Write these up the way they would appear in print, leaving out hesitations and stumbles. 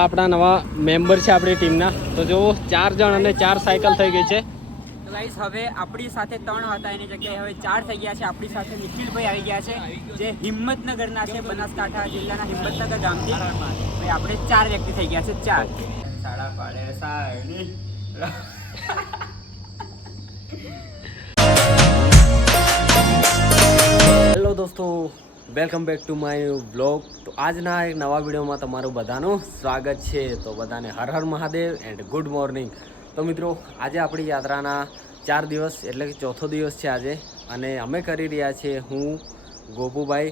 આપણા નવા મેમ્બર છે આપણી ટીમના. તો જો 4 જણ અને 4 સાયકલ થઈ ગઈ છે. તો ગાઈસ હવે આપણી સાથે 3 હતા એની જગ્યાએ હવે 4 થઈ ગયા છે. આપણી સાથે નિખિલભાઈ આવી ગયા છે જે હિંમતનગરના છે, બનાસકાંઠા જિલ્લાના હિંમતનગર ગામથી. ભાઈ આપણે 4 વ્યક્તિ થઈ ગયા છે. 4 સાડા પાડે સાયની. હેલો દોસ્તો, welcome back to my vlog. તો આજના એક નવા વિડીયોમાં તમારું બધાનું સ્વાગત છે. તો બધાને હર હર મહાદેવ એન્ડ ગુડ મોર્નિંગ. તો મિત્રો, આજે આપણી યાત્રાના 4 દિવસ એટલે કે ચોથો દિવસ છે આજે. અને અમે કરી રહ્યા છીએ હું, ગોપુભાઈ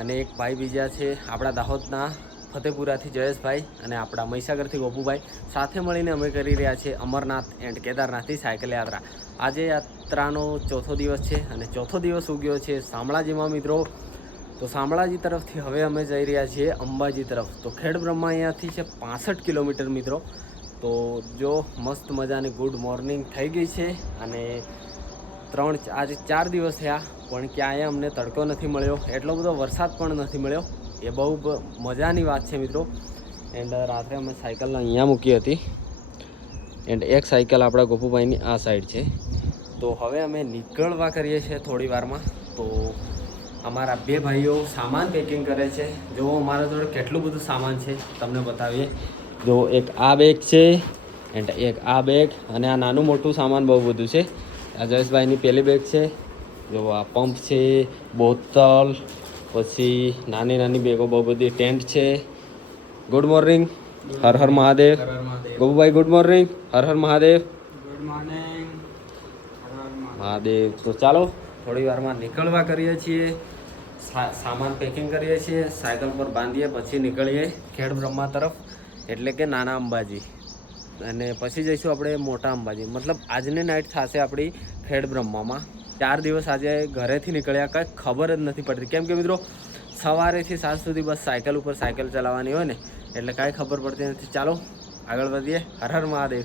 અને એક ભાઈ બીજા છે આપણા દાહોદના ફતેપુરાથી જયેશભાઈ અને આપણા મહીસાગરથી ગોપુભાઈ. સાથે મળીને અમે કરી રહ્યા છીએ અમરનાથ એન્ડ કેદારનાથની સાયકલ યાત્રા. આજે યાત્રાનો ચોથો દિવસ છે અને ચોથો દિવસ ઉગ્યો છે શામળાજીમાં મિત્રો. તો શામળાજી તરફથી હવે અમે જઈ રહ્યા છીએ અંબાજી તરફ. તો ખેડબ્રહ્મા અહીંયાથી છે 65 કિલોમીટર મિત્રો. તો જો મસ્ત મજાની ગુડ મોર્નિંગ થઈ ગઈ છે. અને આજે 4 દિવસ થયા પણ ક્યાંય અમને તડકો નથી મળ્યો, એટલો બધો વરસાદ પણ નથી મળ્યો. એ બહુ મજાની વાત છે મિત્રો. એન્ડ રાત્રે અમે સાયકલ અહીંયા મૂકી હતી એન્ડ એક સાયકલ આપણા ગોપુભાઈની આ સાઈડ છે. તો હવે અમે નીકળવા કરીએ છીએ થોડી વારમાં. તો અમારા 2 ભાઈઓ સામાન પેકિંગ કરે છે. જો અમારા જોડે કેટલું બધું સામાન છે તમને બતાવીએ. જો એક આ બેગ છે એન્ડ એક આ બેગ અને આ નાનું મોટું સામાન બહુ બધું છે. આ જયેશભાઈની પેલી બેગ છે. જો આ પંપ છે, બોતલ, પછી નાની નાની બેગો બહુ બધી, ટેન્ટ છે. ગુડ મોર્નિંગ, હર હર મહાદેવ. ગોપુભાઈ ગુડ મોર્નિંગ, હર હર મહાદેવ. Good morning. મહાદેવ. તો ચાલો થોડી વારમાં નીકળવા કરીએ છીએ. સામાન પેકિંગ કરીએ છીએ, સાયકલ પર બાંધીએ, પછી નીકળીએ ખેડબ્રહ્મા તરફ એટલે કે નાના અંબાજી. અને પછી જઈશું આપણે મોટા અંબાજી. મતલબ આજની નાઇટ થશે આપણી ખેડબ્રહ્મામાં. 4 દિવસ આજે ઘરેથી નીકળ્યા કંઈ ખબર જ નથી પડતી. કેમ કે મિત્રો સવારેથી સાંજ સુધી બસ સાયકલ ઉપર સાયકલ ચલાવવાની હોય ને, એટલે કાંઈ ખબર પડતી નથી. ચાલો આગળ વધીએ. હર હર મહાદેવ.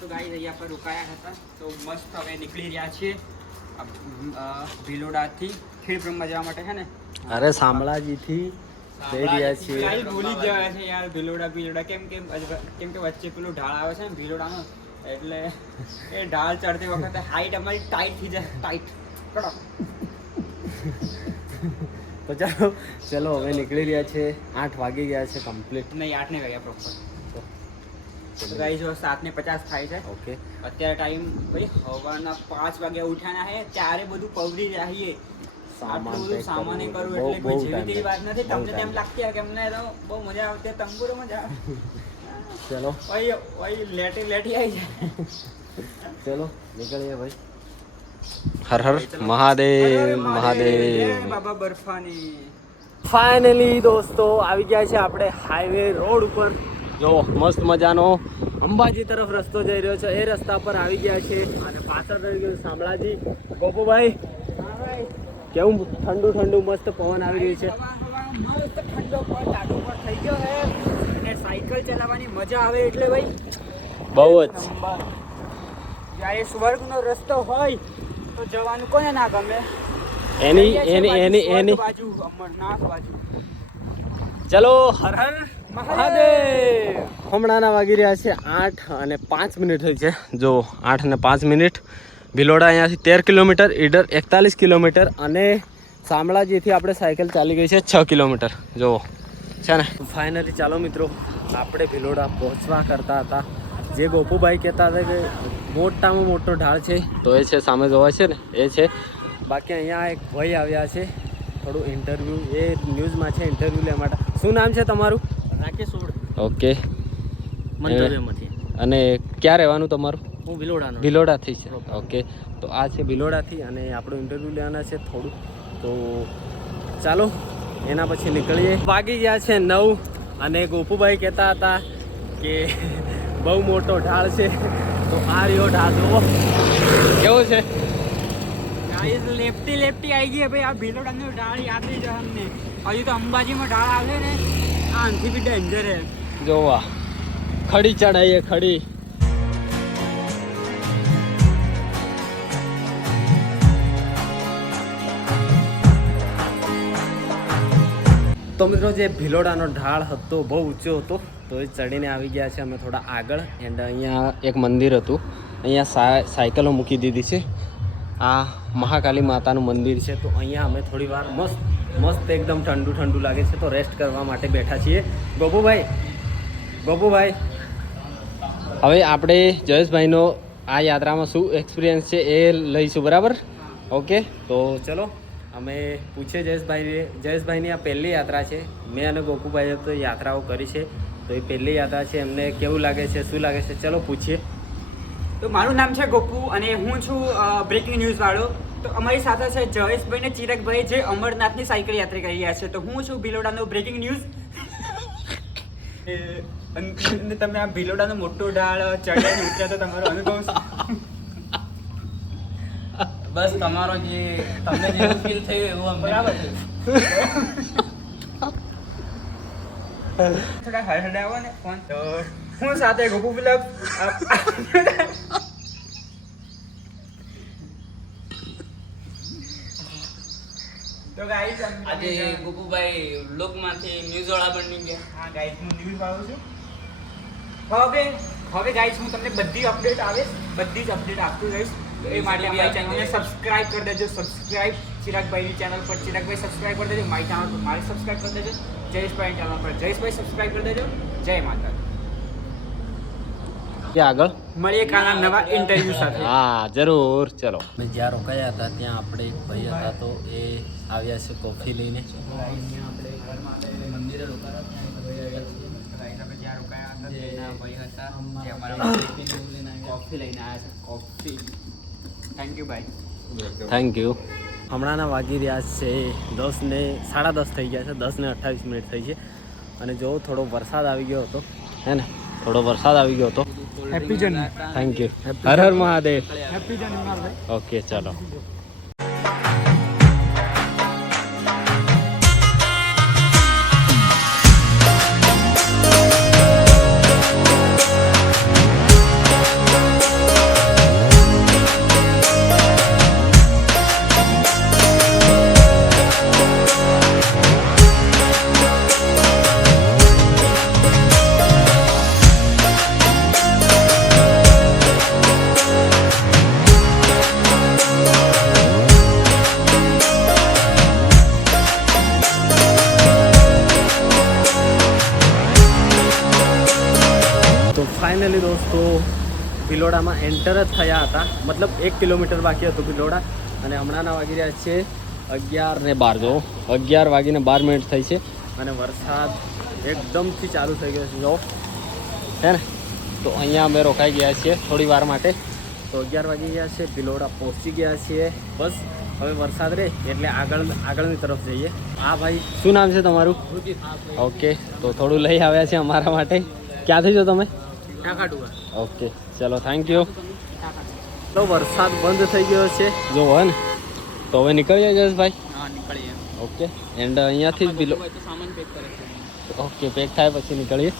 તો ગાઈસ અહીંયા પર રોકાયા હતા. તો મસ્ત હવે નીકળી રહ્યા છીએ ભિલોડાથી ખેડબ્રહ્મા જવા માટે. છે ને અરે શામળાજીથી જઈ રહ્યા છીએ. ગાઈ ભૂલી જવાય છે યાર ભિલોડા. કેમ કે વચ્ચે પેલું ઢાળ આવે છે ને ભિલોડાનો, એટલે એ ઢાળ ચડતી વખતે હાઈટ અમારી ટાઈટ થઈ જાય. ટાઈટ તો ચલો હવે નીકળી રહ્યા છે. 8 વાગી ગયા છે કમ્પ્લીટ. નહીં 8 નહીં વાગ્યા પ્રોપર. તો ગાઈસ જો 7:50 થાય છે. ઓકે, અત્યારે ટાઈમ ભાઈ સવારના 5 વાગ્યા ઉઠ્યાના છે. ત્યારે બધું પવરી જઈએ. આટલું બધું સામાન કરવું એટલે કોઈ જેવી તેવી વાત નથી. તમને તેમ લાગતી કે અમને તો બહુ મજા આવતી, તંબુરો મજા આવે. ચલો ઓય લેટી આવી જાય. ચલો નીકળીએ ભાઈ. હર હર મહાદેવ. મહાદેવ. બાબા બરફાની. ફાઇનલી દોસ્તો આવી ગયા છે આપણે હાઈવે રોડ ઉપર. જો મસ્ત મજાનો અંબાજી તરફ રસ્તો જઈ રહ્યો છે. એ રસ્તા પર આવી ગયા છે અને પાછળ રહી ગયું શામળાજી. ગોપુભાઈ કેવું ઠંડુ ઠંડુ મસ્ત પવન આવી રહ્યું છે. મસ્ત ઠંડો પર ટાઢો પર થઈ ગયો હે અને સાયકલ ચલાવવાની મજા આવે એટલે ભાઈ બહુ જ. જ્યારે સ્વર્ગનો રસ્તો હોય તો જવાનું કોને ના ગમે. એની બાજુ અમરનાથ બાજુ. ચલો હર હર મહાદેવ. હમણાંના વાગી રહ્યા છે 8:05 થઈ છે. જો 8:05. ભિલોડા અહીંયાથી 13 કિલોમીટર, ઈડર 41 કિલોમીટર અને શામળાજીથી આપણે સાયકલ ચાલી ગઈ છે 6 કિલોમીટર. જો છે ને. ફાઇનલી ચાલો મિત્રો, આપણે ભિલોડા પહોંચવા કરતા હતા. જે ગોપુભાઈ કહેતા હતા કે મોટામાં મોટો ઢાળ છે તો એ છે સામે જોવા છે ને, એ છે. બાકી અહીંયા એક ભાઈ આવ્યા છે, થોડું ઇન્ટરવ્યૂ, એ ન્યૂઝમાં છે, ઇન્ટરવ્યૂ લેવા માટે. શું નામ છે તમારું? રાકેશ સોડ. ઓકે. મંતવ્યમાંથી. અને ક્યાં રહેવાનું તમારું? હું ભિલોડાથી છે. ઓકે. તો આ છે ભિલોડાથી અને આપણું ઇન્ટરવ્યૂ લેવાના છે થોડું. તો ચાલો એના પછી નીકળીએ. વાગી ગયા છે 9 અને ગોપુભાઈ કહેતા હતા કે બહુ મોટો ઢાળ છે. તો આ રહ્યો ઢાળ, જુઓ કેવો છે. ગાઈસ લેફ્ટી આવી ગઈ ભાઈ. આ ભીલોડાનો ઢાળ યાદ નહીં છે અમને. હજુ તો અંબાજીમાં ઢાળ આવે ને આ આનથી બી ડેન્જર હે. જોવા ખડી ચડાઈએ ખડી. તો મિત્રો જે ભીલોડાનો ઢાળ હતો બહુ ઊંચો હતો, તો એ ચડીને આવી ગયા છે અમે થોડા આગળ. એન્ડ અહીંયા એક મંદિર હતું, અહીંયા સાયકલો મૂકી દીધી છે. આ મહાકાલી માતાનું મંદિર છે. તો અહીંયા અમે થોડી વાર મસ્ત એકદમ ઠંડુ લાગે છે, તો રેસ્ટ કરવા માટે બેઠા છીએ. ગોપુભાઈ હવે આપણે જયેશભાઈનો આ યાત્રામાં શું એક્સપિરિયન્સ છે એ લઈશું, બરાબર? ઓકે, તો ચલો અમે પૂછીએ જયેશભાઈની આ પહેલી યાત્રા છે. મેં અને ગોપુભાઈએ તો યાત્રાઓ કરી છે, તો એ પહેલી યાત્રા છે. એમને કેવું લાગે છે, શું લાગે છે, ચલો પૂછીએ. તો મારું નામ છે ગોપુ અને હું છું બ્રેકિંગ ન્યૂઝ વાળો. તો અમારી સાથે છે જયેશભાઈ ને ચિરાગભાઈ, જે અમરનાથની સાયકલ યાત્રા કરી રહ્યા છે. તો હું છું ભીલોડાનો બ્રેકિંગ ન્યૂઝ. અને તમે આ ભીલોડાનો મોટો ઢાળ ચડ્યા ઉતર્યા, તો તમારો અનુભવ શું? બસ તમારો જે તમને જેવું ફીલ થયું એવું અમને બરાબર છે. થોડા હરડાવો ને ફોન. તો હું સાથે ગોપુ બ્લોગ. તો ગાઈસ આજે ગુપુભાઈ લોકમાંથી ન્યૂઝ વાળા બની ગયા. હા ગાઈસ, હું ન્યૂઝ વાળો છું. હવે ગાઈસ હું તમને બધી જ અપડેટ આપતું રહીશ. તો એ માટે અમારી ચેનલને સબસ્ક્રાઇબ કરી દેજો. ચિરાગભાઈની ચેનલ પર ચિરાગભાઈ સબસ્ક્રાઇબ કરી દેજો. મારી ચેનલ પર મારી સબસ્ક્રાઇબ કરી દેજો. જયેશભાઈની ચેનલ પર જયેશભાઈ સબસ્ક્રાઇબ કરી દેજો. જય માતા. આગળ મળીએ કાલના નવા ઇન્ટરવ્યુ સાથે. હા જરૂર, ચલો. અમે જ્યાં રોકાયા હતા ત્યાં આપણે એક ભાઈ હતા, તો એ આવ્યા છે કોફી લઈને. મંદિરે કોફી લઈને આવ્યા છે. કોફી. થેન્ક યુ ભાઈ. Thank you. હમણાંના વાગી રહ્યા છે 10 ને 10:30 થઈ ગયા છે. 10:28 થઈ છે. અને જો થોડો વરસાદ આવી ગયો હતો, હે ને? થોડો વરસાદ આવી ગયો હતો. Happy journey. Thank you. હર હર મહાદેવ. હેપી જર્ની ભાઈ. ઓકે, ચલો. ફાઇનલી દોસ્તો ભિલોડામાં એન્ટર જ થયા હતા. મતલબ 1 કિલોમીટર બાકી હતું ભિલોડા. અને હમણાંના વાગી રહ્યા છે 11:12. જો 11:12 થઈ છે. અને વરસાદ એકદમથી ચાલુ થઈ ગયો છે, જો, હે ને? તો અહીંયા અમે રોકાઈ ગયા છીએ થોડી વાર માટે. તો 11 વાગી ગયા છે, ભિલોડા પહોંચી ગયા છીએ. બસ હવે વરસાદ રહે એટલે આગળની તરફ જઈએ. હા ભાઈ, શું નામ છે તમારું? ઓકે, તો થોડું લઈ આવ્યા છે અમારા માટે. ક્યાંથી છો તમે? ઓકે, ચલો, થેન્ક યુ. તો વરસાદ બંધ થઈ ગયો છે, જો, હે ને? તો હવે નીકળીએ જયેશભાઈ. હા, નીકળીએ. ઓકે, એન્ડ અહીંયાથી જ બિલો. તો સામાન પેક કરે છે. ઓકે, પેક થાય પછી નીકળીએ.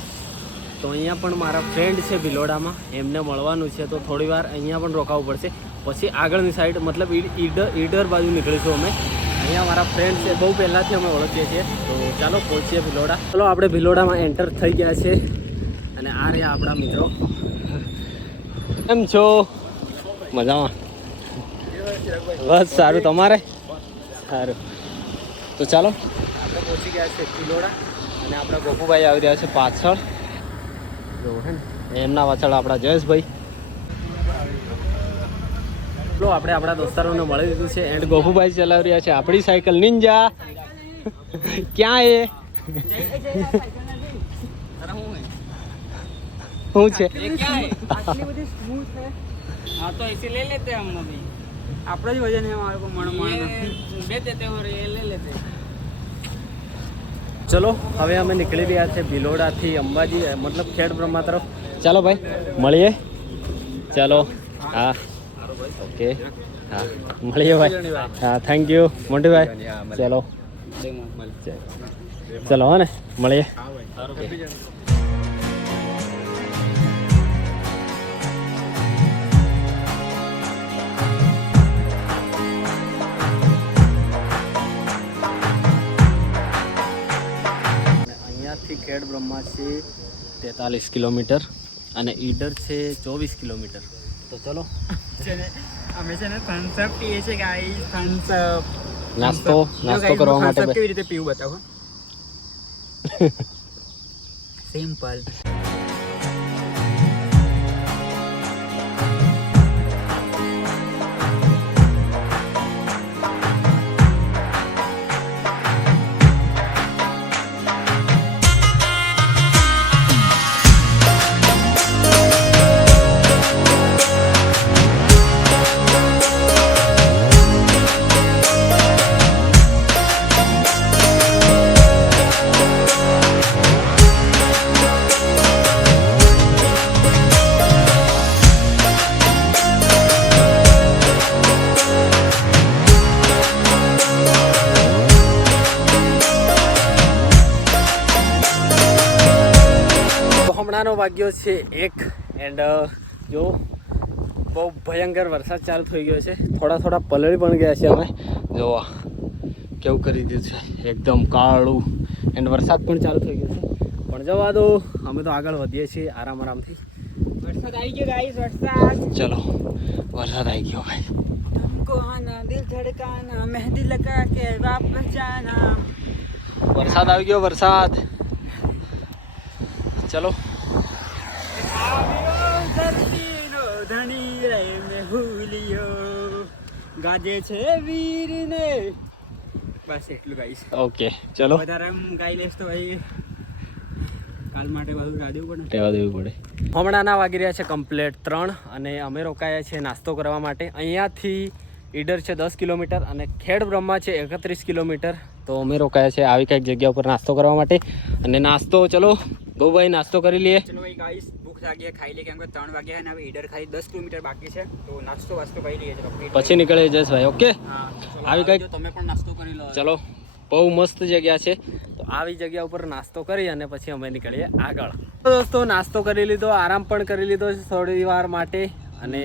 તો અહીંયા પણ મારા ફ્રેન્ડ છે ભિલોડામાં, એમને મળવાનું છે. તો થોડી વાર અહીંયા પણ રોકાવું પડશે. પછી આગળની સાઈડ, મતલબ ઈડર બાજુ નીકળીશું અમે. અહીંયા મારા ફ્રેન્ડ છે, બહુ પહેલાંથી અમે ઓળખીએ છીએ. તો ચાલો પહોંચીએ ભિલોડા. ચાલો, આપણે ભિલોડામાં એન્ટર થઈ ગયા છે. અને આ રહ્યા આપણા મિત્રો. કેમ છો? મજામાં? બસ સારું. તમારે? સારું. તો ચાલો, આપણે પહોંચી ગયા છે ભિલોડા. અને આપણા ગોપુભાઈ આવી રહ્યા છે પાછળ, જો, હે ને? એમના પાછળ આપણા જયેશભાઈ. ચલો, આપણે આપણા દોસ્તારોને મળી દીધું છે. એન્ડ ગોપુભાઈ ચલાવી રહ્યા છે આપણી સાયકલ નિંજા. ક્યાં એ શું છે? આટલી બધી સ્મૂથ છે. हाँ तो इसे ले लेते हैं हम अभी. આપણો જ વજન છે મારો કો મણ ये दे देते और ये ले लेते. ચલો, હવે અમે નીકળી રહ્યા છે ભિલોડાથી અંબાજી, મતલબ ખેડ બ્રહ્મા તરફ. ચાલો ભાઈ, મળીએ. ચાલો. હા, ઓકે. હા મળીએ ભાઈ. હા થેન્ક યુ મોન્ટીભાઈ. ચલો ચલો હો ને મળીએ. અહીંયાથી ખેડ બ્રહ્મા છે 43 કિલોમીટર અને ઈડર છે 24 કિલોમીટર. તો ચલો અમે છે ને થમ્સ અપ પીએ છીએ ગાઈસ. થમ્સ અપ નાસ્તો કરવા માટે કેવી રીતે પીવું બતાવો. સિમ્પલ. હમણાંનો વાગ્યો છે 1 એન્ડ જો બહુ ભયંકર વરસાદ ચાલુ થઈ ગયો છે. થોડા પલળી પણ ગયા છે. અમે જોવા કેવું કરી દીધું છે એકદમ કાળું એન્ડ વરસાદ પણ ચાલુ થઈ ગયો છે. પણ જવા દો, અમે તો આગળ વધીએ છીએ આરામથી. વરસાદ આવી ગયો ગાઈસ. વરસાદ. ચલો વરસાદ આવી ગયો ભાઈ. तुमको आना दिल धड़काना मेहंदी लगा के वापस जाना. વરસાદ આવી ગયો વરસાદ. ચલો ધણી રે મે ભૂલ્યો ગાજે છે વીરને. બસ એટલું ગાઈશ. ઓકે ચલો વધારે ગાઈ લેશ તો ભાઈ કાલ માટે બધું રાધવું પડે, રહેવા દેવું પડે. હમણાંના વાગી રહ્યા છે કમ્પ્લેટ 3 અને અમે રોકાયા છીએ નાસ્તો કરવા માટે. અહીંયાથી ઈડર છે 10 કિલોમીટર અને ખેડ બ્રહ્મા છે 31 કિલોમીટર. તો અમે રોકાયા છે આવી કંઈક જગ્યા ઉપર નાસ્તો કરવા માટે. અને નાસ્તો ચલો ગોભાઈ નાસ્તો કરી લઈએ. ચલો ભાઈ ગાઈસ ભૂખ લાગી ખાઈ લઈએ કેમ કે 3 વાગ્યા અને હવે ઈડર ખાલી 10 કિલોમીટર બાકી છે તો નાસ્તો કરી લઈએ. ચલો પછી નીકળે જયેશભાઈ. ઓકે હા આવી કંઈક તમે પણ નાસ્તો કરી લો. ચલો બહુ મસ્ત જગ્યા છે. તો આવી જગ્યા ઉપર નાસ્તો કરી અને પછી અમે નીકળીએ આગળ. તો દોસ્તો નાસ્તો કરી લીધો, આરામ પણ કરી લીધો છે થોડી વાર માટે. અને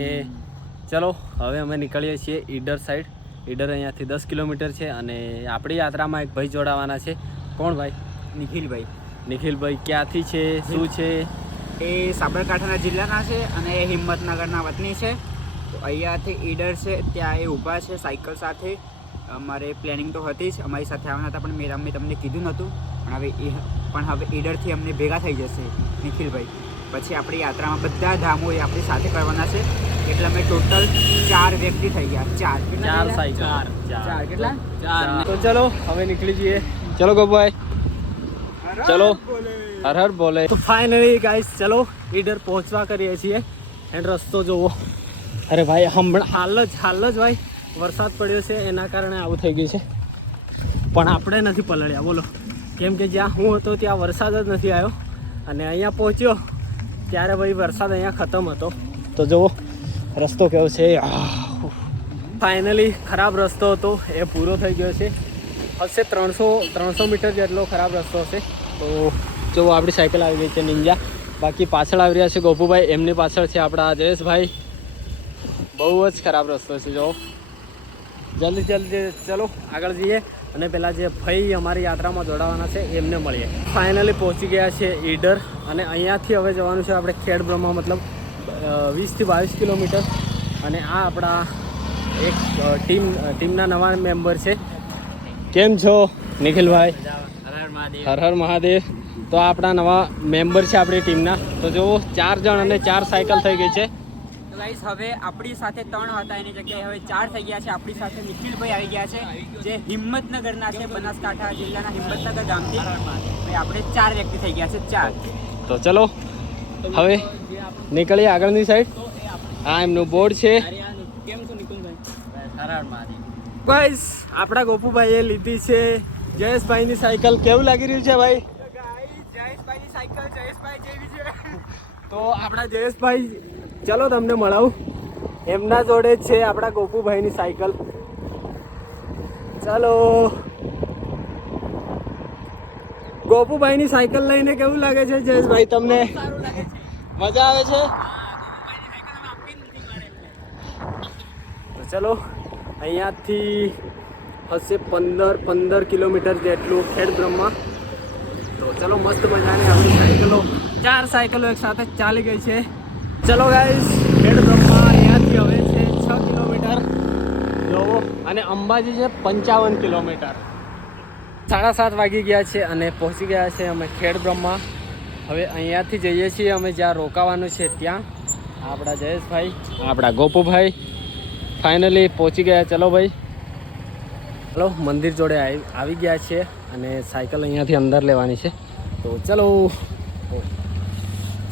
ચલો હવે અમે નીકળીએ છીએ ઈડર સાઈડ. ઈડર અહીંયાથી 10 કિલોમીટર છે અને આપણી યાત્રામાં એક ભાઈ જોડાવાના છે. કોણ ભાઈ? નિખિલભાઈ. નિખિલભાઈ ક્યાંથી છે, શું છે? એ સાબરકાંઠાના જિલ્લાના છે અને હિંમતનગરના વતની છે. તો અહીંયાથી ઈડર છે ત્યાં એ ઊભા છે સાયકલ સાથે. અમારે પ્લેનિંગ તો હતી જ અમારી સાથે આવવાના હતા પણ મેં તમને કીધું નહોતું. પણ હવે ઈડરથી અમને ભેગા થઈ જશે નિખિલભાઈ. પછી આપણી યાત્રામાં બધા ધામો એ આપણી સાથે કરવાના છે. એટલે અમે ટોટલ 4 વ્યક્તિ થઈ ગયા. 4 સાયકલ. કેટલા? 4. તો ચલો હવે નીકળી જઈએ. ચલો ગોભાઈ ચલો હર હર બોલે. તો ફાઇનલી ગાઈસ ચલો ઈડર પહોંચવા કરીએ છીએ. એન્ડ રસ્તો જોવો. અરે ભાઈ હમણાં હાલ જ ભાઈ વરસાદ પડ્યો છે એના કારણે આવું થઈ ગયું છે. પણ આપણે નથી પલળ્યા બોલો. કેમ કે જ્યાં હું હતો ત્યાં વરસાદ જ નથી આવ્યો અને અહીંયા પહોંચ્યો ત્યારે ભાઈ વરસાદ અહીંયા ખતમ હતો. તો જુઓ રસ્તો કેવો છે. ફાઇનલી ખરાબ રસ્તો હતો એ પૂરો થઈ ગયો છે. હશે 300 મીટર જેટલો ખરાબ રસ્તો હશે. તો જો આપણી સાયકલ આવી ગઈ છે નિંજા. બાકી પાછળ આવી રહ્યા છે ગોપુભાઈ, એમની પાછળ છે આપણા જયેશભાઈ. બહુ જ ખરાબ રસ્તો છે. જો જલ્દી ચલો આગળ જઈએ અને પેલા જે ભાઈ અમારી યાત્રામાં જોડાવાના છે એમને મળીએ. ફાઇનલી પહોંચી ગયા છે ઈડર અને અહીંયાથી હવે જવાનું છે આપણે ખેડ બ્રહ્મા, મતલબ 20 થી 22 કિલોમીટર. અને આ આપણા એક ટીમના નવા મેમ્બર છે. કેમ છો નિખિલભાઈ? હર હર મહાદેવ. તો આ આપણા નવા મેમ્બર છે આપણી ટીમના. તો જુઓ 4 જણ અને 4 સાયકલ થઈ ગઈ છે. તો ગાઈસ હવે આપણી સાથે 3 હતા એની જગ્યાએ હવે 4 થઈ ગયા છે. આપણી સાથે નિખિલભાઈ આવી ગયા છે જે હિંમતનગરના છે, બનાસકાંઠા જિલ્લાના હિંમતનગર ગામથી. હવે આપણે 4 વ્યક્તિ થઈ ગયા છે. 4. તો ચલો હવે નીકળીએ આગળની સાઈડ. આ એમનું બોર્ડ છે. કેમ છો નિખિલભાઈ? બસ આપણા ગોપુભાઈએ લીધી છે જયેશભાઈની સાયકલ. કેવું લાગી રહ્યું છે ભાઈ? જયેશભાઈની સાયકલ જયેશભાઈ જેવી છે. તો આપણા જયેશભાઈ ચલો તમને મળાવું. એમના જોડે જ છે આપણા ગોપુભાઈની સાયકલ. ચાલો ગોપુભાઈની સાયકલ લઈને કેવું લાગે છે જયેશભાઈ તમને? મજા આવે છે? તો ચલો અહીંયાથી હશે 15 કિલોમીટર જેટલું ખેડ બ્રહ્મા. તો ચલો મસ્ત મજાની આપણી સાયકલો 4 સાયકલો એક સાથે ચાલી ગઈ છે. ચલો ગાઈસ ખેડ બ્રહ્મા અહીંયાથી હવે છે 6 કિલોમીટર જોવો અને અંબાજી છે 55 કિલોમીટર. 7:30 વાગી ગયા છે અને પહોંચી ગયા છે અમે ખેડ બ્રહ્મા. હવે અહીંયાથી જઈએ છીએ અમે જ્યાં રોકાવાનું છે ત્યાં. આપણા જયેશભાઈ આપણા ગોપુભાઈ ફાઇનલી પહોંચી ગયા. ચલો ભાઈ ચલો મંદિર જોડે આવી ગયા છે અને સાયકલ અહીંયાથી અંદર લેવાની છે. તો ચલો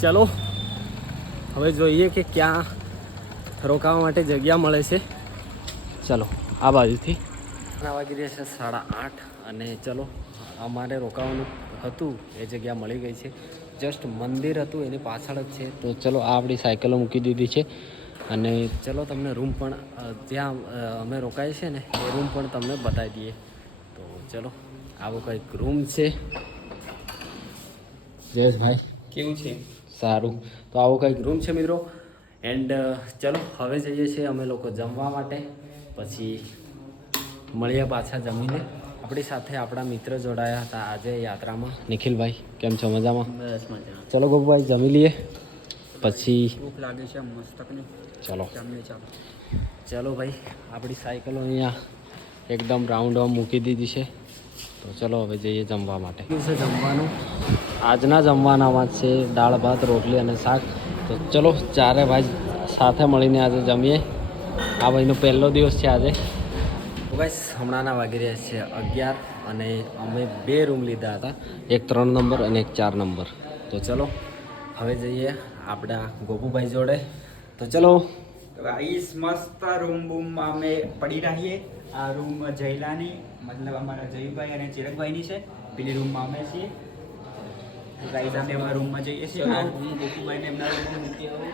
ચલો હવે જોઈએ કે ક્યાં રોકાવા માટે જગ્યા મળે છે. ચલો આ બાજુથી વાગી રહ્યા છે 8:30 અને ચલો અમારે રોકાવાનું હતું એ જગ્યા મળી ગઈ છે. જસ્ટ મંદિર હતું એની પાછળ જ છે. તો ચલો આ આપણી સાયકલો મૂકી દીધી છે અને ચલો તમને રૂમ પણ જ્યાં અમે રોકાઈએ છીએ ને એ રૂમ પણ તમને બતાવી દઈએ. તો ચલો આવો કંઈક રૂમ છે. જયેશભાઈ કેવું છે? સારું. તો આવો કંઈક રૂમ છે મિત્રો. એન્ડ ચલો હવે જઈએ છીએ અમે લોકો જમવા માટે. પછી મળીએ પાછા જમીને. આપણી સાથે આપણા મિત્ર જોડાયા હતા આજે યાત્રામાં. નિખિલભાઈ કેમ છો? મજામાં? બસ મજા. ચલો ગોપુભાઈ જમી લઈએ પછી ભૂખ લાગે છે મસ્તકની. ચલો જમીએ ચાલો. ચલો ભાઈ આપણી સાયકલો અહીંયા એકદમ રાઉન્ડ મૂકી દીધી છે. તો ચલો હવે જઈએ જમવા માટે. શું છે જમવાનું? આજના જમવાનામાં છે દાળ ભાત રોટલી અને શાક. તો ચલો ચારે ભાઈ સાથે મળીને આજે જમીએ. આ ભાઈનો પહેલો દિવસ છે આજે. બસ હમણાંના વાગી રહ્યા છે 11 અને અમે 2 રૂમ લીધા હતા, એક 3 નંબર અને એક 4 નંબર. તો ચલો હવે જઈએ આપણા ગોપુભાઈ જોડે. તો ચલો ગાઈસ મસ્ત રૂમ બૂમમાં અમે પડી રહીએ. આ રૂમ જયલાની મતલબ અમારા જયભાઈ અને ચિરગભાઈની છે. પેલી રૂમમાં અમે છીએ. ગાઈસ અમે અમારા રૂમમાં જઈએ છીએ. આ રૂમ ગોપુભાઈને એમના રૂમમાં મૂકી આવું.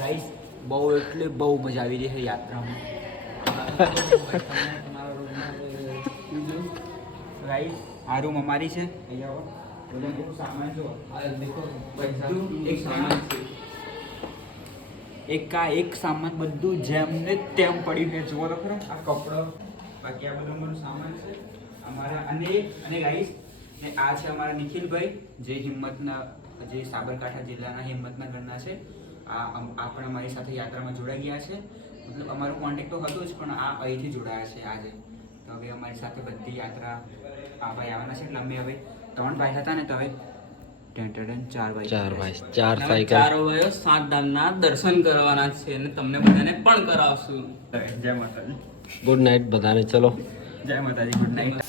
ગાઈસ બહુ એટલે બહુ મજા આવી રહી છે યાત્રામાં. ગાઈસ આ રૂમ અમારી છે. અહીંયા આવો. બધું સામાન જો બધું એક સામાન છે. એક સામાન બધું જેમને તેમ પડ્યું છે. જુઓ તો ખરો આ કપડો બાકી આ બધું અમારું સામાન છે અમારા. અને ગાઈસ ને આ છે અમારા નિખિલભાઈ જે સાબરકાંઠા જિલ્લાના હિંમતનગરના છે. આ પણ અમારી સાથે યાત્રામાં જોડાઈ ગયા છે. મતલબ અમારો કોન્ટેક્ટ તો હતો જ પણ આ અહીંથી જોડાયા છે આજે. તો હવે અમારી સાથે બધી યાત્રા આ ભાઈ આવવાના છે. એટલે અમે હવે 3 ભાઈ હતા ને તો હવે 4 ભાઈ 4 સાયકલ 4 ભાઈઓ 7 ધામના દર્શન કરવાના છે અને તમને બધાને પણ કરાવશું. જય માતાજી. ગુડ નાઇટ બધાને. ચલો જય માતાજી. Good night.